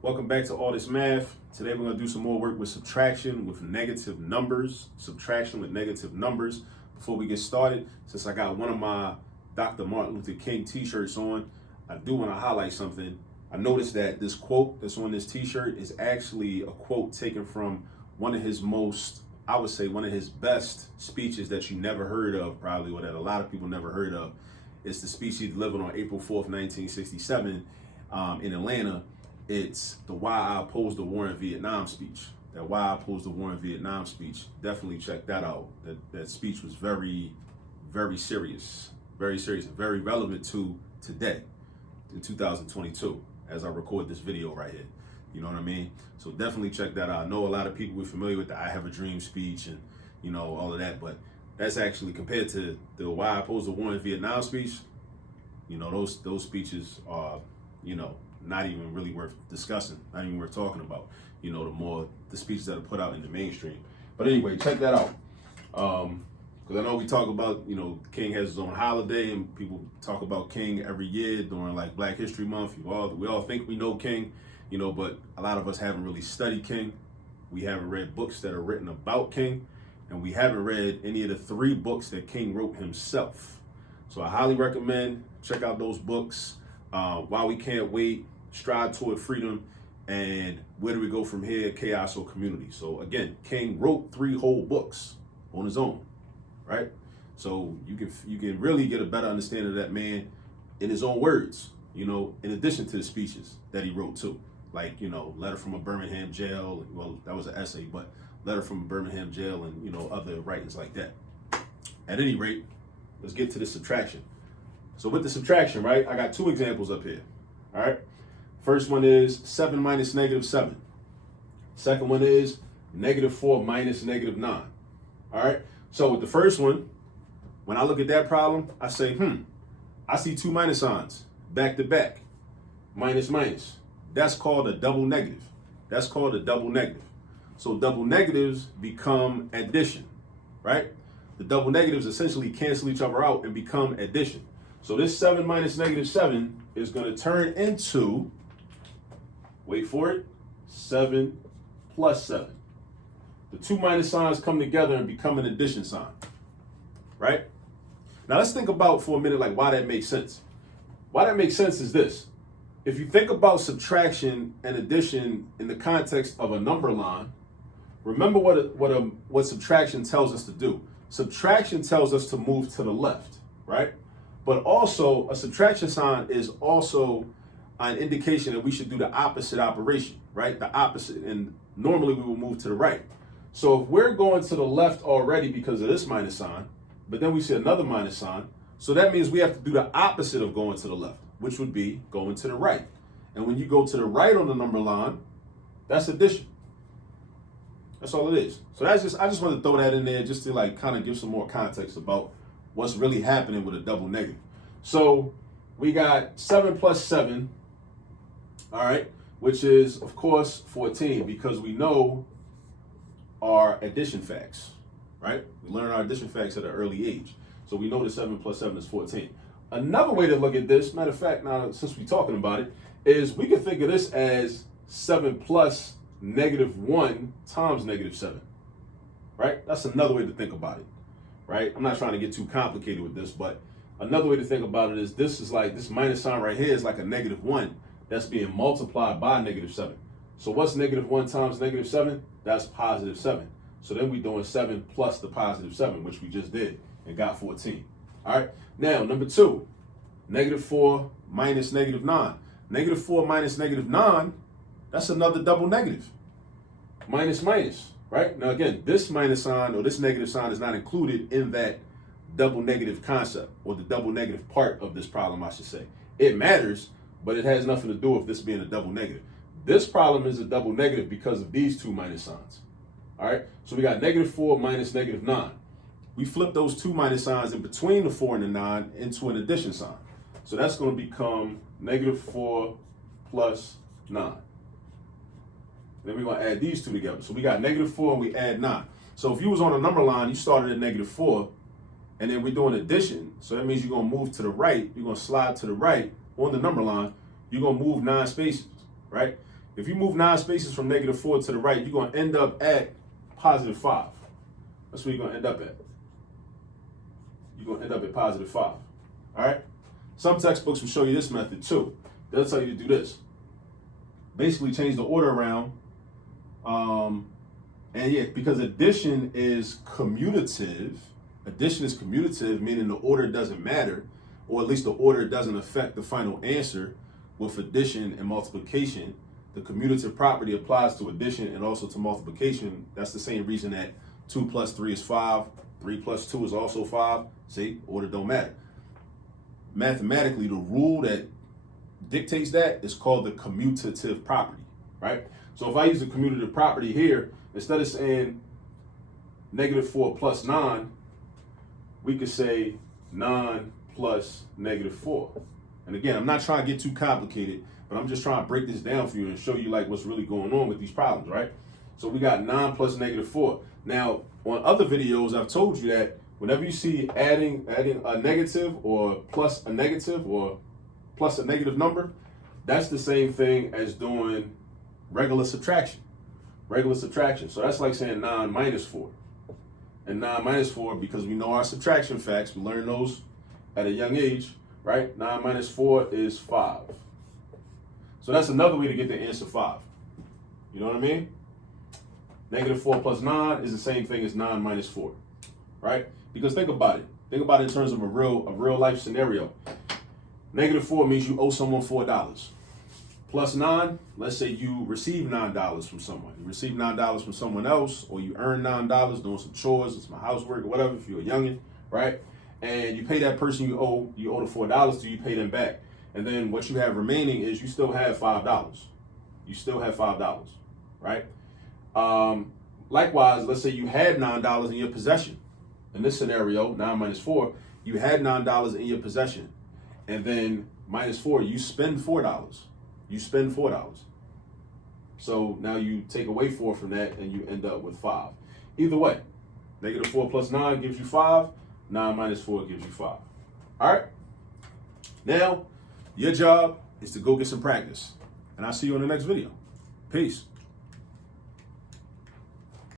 Welcome back to All This Math. Today we're going to do some more work with subtraction with negative numbers. Subtraction with negative numbers. Before we get started, since I got one of my Dr. Martin Luther King t-shirts on, I do want to highlight something. I noticed that this quote that's on this t-shirt is actually a quote taken from one of his most, I would say, one of his best speeches that you never heard of, probably, or that a lot of people never heard of. It's the speech he delivered on April 4th, 1967 in Atlanta. It's the Why I Opposed the War in Vietnam speech. That Why I Opposed the War in Vietnam speech. Definitely check that out. That speech was very, very serious. Very serious and very relevant to today in 2022 as I record this video right here. You know what I mean? So definitely check that out. I know a lot of people were familiar with the I Have a Dream speech and, you know, all of that, but that's actually compared to the Why I Opposed the War in Vietnam speech. You know, those speeches are, you know, not even really worth discussing, not even worth talking about, you know, the speeches that are put out in the mainstream. But anyway, check that out. Because I know we talk about, you know, King has his own holiday and people talk about King every year during like Black History Month. We all think we know King, you know, but a lot of us haven't really studied King. We haven't read books that are written about King, and we haven't read any of the 3 books that King wrote himself. So I highly recommend check out those books. Why We Can't Wait, Stride Toward Freedom, and Where Do We Go From Here, Chaos or Community. So again, King wrote 3 whole books on his own, right? So you can really get a better understanding of that man in his own words, you know, in addition to the speeches that he wrote too. Like, you know, Letter from a Birmingham Jail, well, that was an essay, but Letter from a Birmingham Jail and, you know, other writings like that. At any rate, let's get to the subtraction. So with the subtraction, right, I got 2 examples up here, all right? First one is 7 minus negative 7. Second one is negative 4 minus negative 9, all right? So with the first one, when I look at that problem, I say, I see 2 minus signs back to back, minus, minus. That's called a double negative. That's called a double negative. So double negatives become addition, right? The double negatives essentially cancel each other out and become addition. So this 7 minus negative 7 is going to turn into, wait for it, 7 plus 7. The 2 minus signs come together and become an addition sign, right? Now let's think about for a minute like why that makes sense. Why that makes sense is this. If you think about subtraction and addition in the context of a number line, remember what subtraction tells us to do. Subtraction tells us to move to the left, right? But also, a subtraction sign is also an indication that we should do the opposite operation, right? The opposite, and normally we will move to the right. So if we're going to the left already because of this minus sign, but then we see another minus sign, so that means we have to do the opposite of going to the left, which would be going to the right. And when you go to the right on the number line, that's addition. That's all it is. So I just want to throw that in there just to like kind of give some more context about what's really happening with a double negative. So we got 7 plus 7, all right, which is, of course, 14, because we know our addition facts, right? We learn our addition facts at an early age. So we know that 7 plus 7 is 14. Another way to look at this, matter of fact, now since we're talking about it, is we can think of this as 7 plus negative 1 times negative 7, right? That's another way to think about it, right? I'm not trying to get too complicated with this, but another way to think about it is this is like, this minus sign right here is like a negative 1 that's being multiplied by negative 7. So what's negative 1 times negative 7? That's positive 7. So then we're doing 7 plus the positive 7, which we just did and got 14. All right, now number 2, negative 4 minus negative 9. Negative 4 minus negative 9, that's another double negative. Minus, minus, right? Now again, this minus sign or this negative sign is not included in that double negative concept or the double negative part of this problem, I should say. It matters, but it has nothing to do with this being a double negative. This problem is a double negative because of these 2 minus signs. All right, so we got negative 4 minus negative 9. We flip those 2 minus signs in between the 4 and the 9 into an addition sign. So that's going to become negative 4 plus 9. Then we're going to add these 2 together. So we got negative 4 and we add 9. So if you was on a number line, you started at negative 4, and then we're doing addition. So that means you're going to move to the right. You're going to slide to the right on the number line. You're going to move 9 spaces, right? If you move 9 spaces from -4 to the right, you're going to end up at +5. That's where you're going to end up at. You're going to end up at +5. All right? Some textbooks will show you this method too. They'll tell you to do this. Basically change the order around. And yeah, because addition is commutative, meaning the order doesn't matter, or at least the order doesn't affect the final answer. With addition and multiplication, the commutative property applies to addition and also to multiplication. That's the same reason that 2 + 3 is 5, 3 + 2 is also 5. See, order don't matter. Mathematically, the rule that dictates that is called the commutative property, right? So if I use the commutative property here, instead of saying -4 + 9, we could say 9 + -4. And again, I'm not trying to get too complicated, but I'm just trying to break this down for you and show you like what's really going on with these problems, right? So we got 9 + -4. Now, on other videos, I've told you that whenever you see adding a negative or plus a negative or plus a negative number, that's the same thing as doing regular subtraction. So that's like saying 9 - 4. And 9 - 4, because we know our subtraction facts, we learn those at a young age, right? 9 - 4 is 5. So that's another way to get the answer 5. You know what I mean? -4 + 9 is the same thing as 9 - 4, right? Because think about it. Think about it in terms of a real life scenario. -4 means you owe someone $4. Plus 9, let's say you receive $9 from someone. You receive $9 from someone else, or you earn $9 doing some chores, it's my housework or whatever, if you're a youngin', right? And you pay that person you owe the $4 to, you pay them back. And then what you have remaining is you still have $5. You still have $5, right? Likewise, let's say you had $9 in your possession. In this scenario, 9 - 4, you had $9 in your possession. And then -4, you spend $4. So now you take away 4 from that and you end up with 5. Either way, -4 + 9 gives you 5. 9 - 4 gives you 5. All right? Now, your job is to go get some practice. And I'll see you in the next video. Peace.